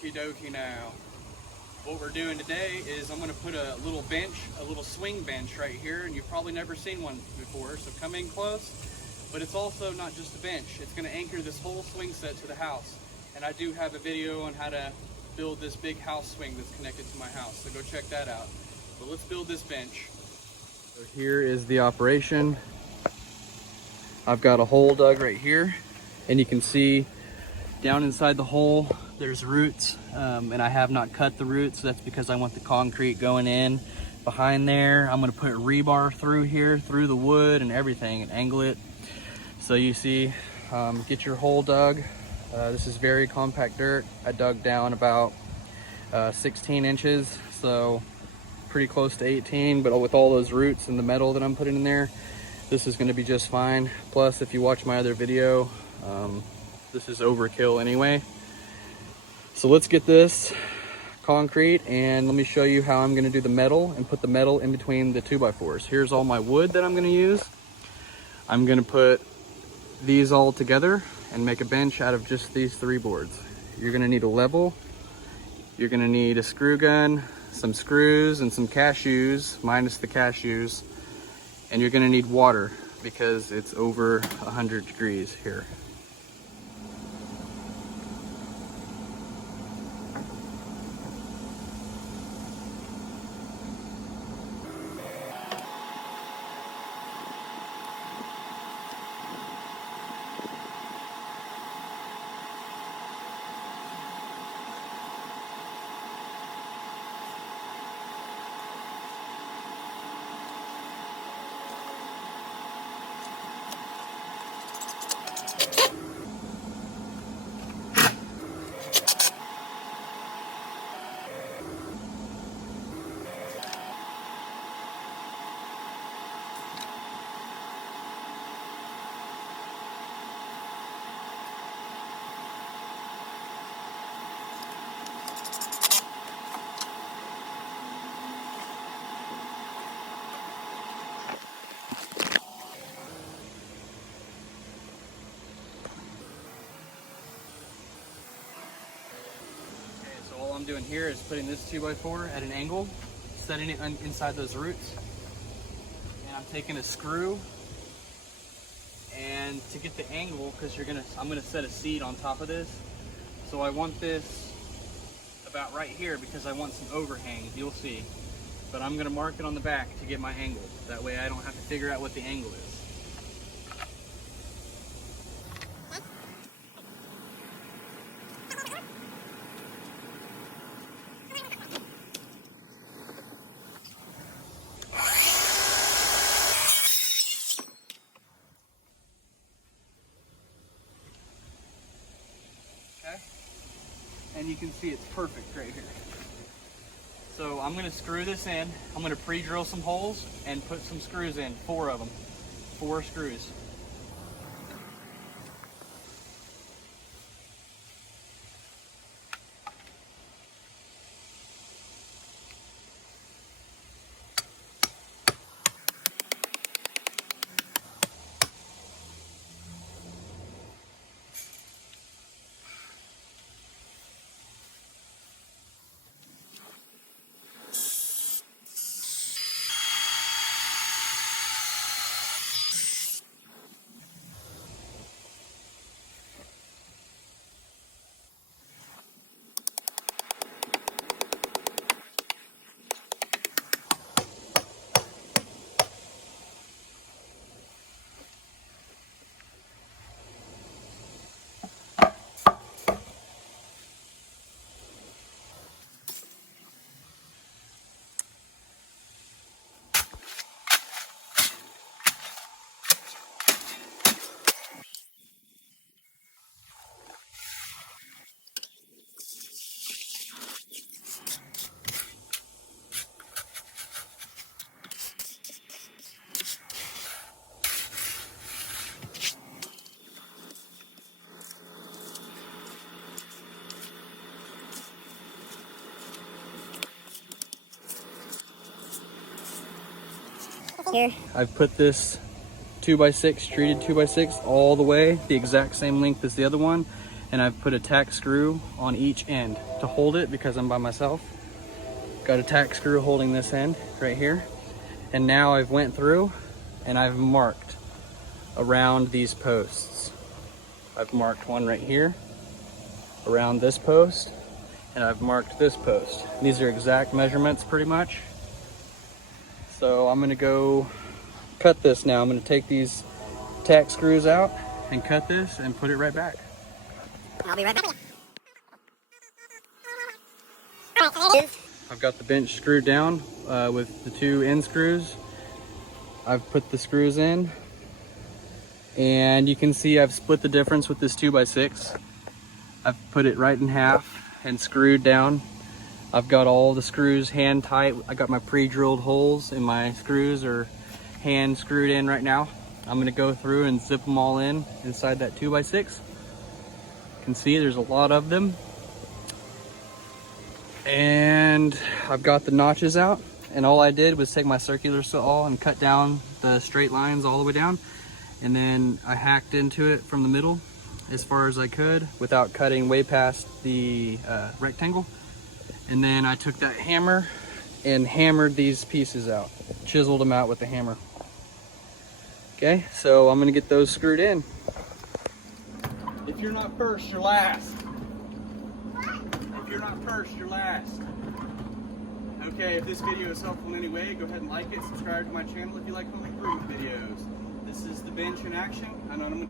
Okie dokie now. What we're doing today is I'm going to put a little bench, a little swing bench right here, and you've probably never seen one before, so come in close. But it's also not just a bench. It's going to anchor this whole swing set to the house. And I do have a video on how to build this big house swing that's connected to my house, so go check that out. But let's build this bench. So here is the operation. I've got a hole dug right here, and you can see down inside the hole there's roots, and I have not cut the roots. That's because I want the concrete going in behind there. I'm going to put rebar through here, through the wood and everything, and angle it. So you see, get your hole dug. This is very compact dirt. I dug down about 16 inches, so pretty close to 18, but with all those roots and the metal that I'm putting in there, this is going to be just fine. Plus, if you watch my other video, this is overkill anyway. So let's get this concrete, and let me show you how I'm going to do the metal and put the metal in between the 2x4s. Here's all my wood that I'm going to use. I'm going to put these all together and make a bench out of just these 3 boards. You're going to need a level, you're going to need a screw gun, some screws, and some cashews, minus the cashews, and you're going to need water because it's over 100 degrees here. All I'm doing here is putting this 2x4 at an angle, setting it inside those roots, and I'm taking a screw, and to get the angle, because I'm gonna set a seat on top of this, so I want this about right here because I want some overhang, you'll see, but I'm gonna mark it on the back to get my angle. That way I don't have to figure out what the angle is. And you can see it's perfect right here. So I'm gonna screw this in. I'm gonna pre-drill some holes and put some screws in, 4 of them, 4 screws. Here. I've put this 2x6 treated 2x6 all the way the exact same length as the other one. and I've put a tack screw on each end to hold it because I'm by myself. Got a tack screw holding this end right here. And now I've went through and I've marked around these posts. I've marked one right here around this post, and I've marked this post. These are exact measurements pretty much. So I'm gonna go cut this now. I'm gonna take these tack screws out and cut this and put it right back. I'll be right back. I've got the bench screwed down with the 2 end screws. I've put the screws in, and you can see I've split the difference with this 2x6. I've put it right in half and screwed down. I've got all the screws hand tight. I got my pre-drilled holes, and my screws are hand screwed in right now. I'm gonna go through and zip them all in inside that 2x6. You can see there's a lot of them. And I've got the notches out, and all I did was take my circular saw and cut down the straight lines all the way down, and then I hacked into it from the middle as far as I could without cutting way past the rectangle. And then I took that hammer and hammered these pieces out, chiseled them out with the hammer. Okay, so I'm gonna get those screwed in. If you're not first, you're last. If you're not first, you're last. Okay, if this video is helpful in any way, go ahead and like it, subscribe to my channel if you like home improvement videos. This is the bench in action, and I'm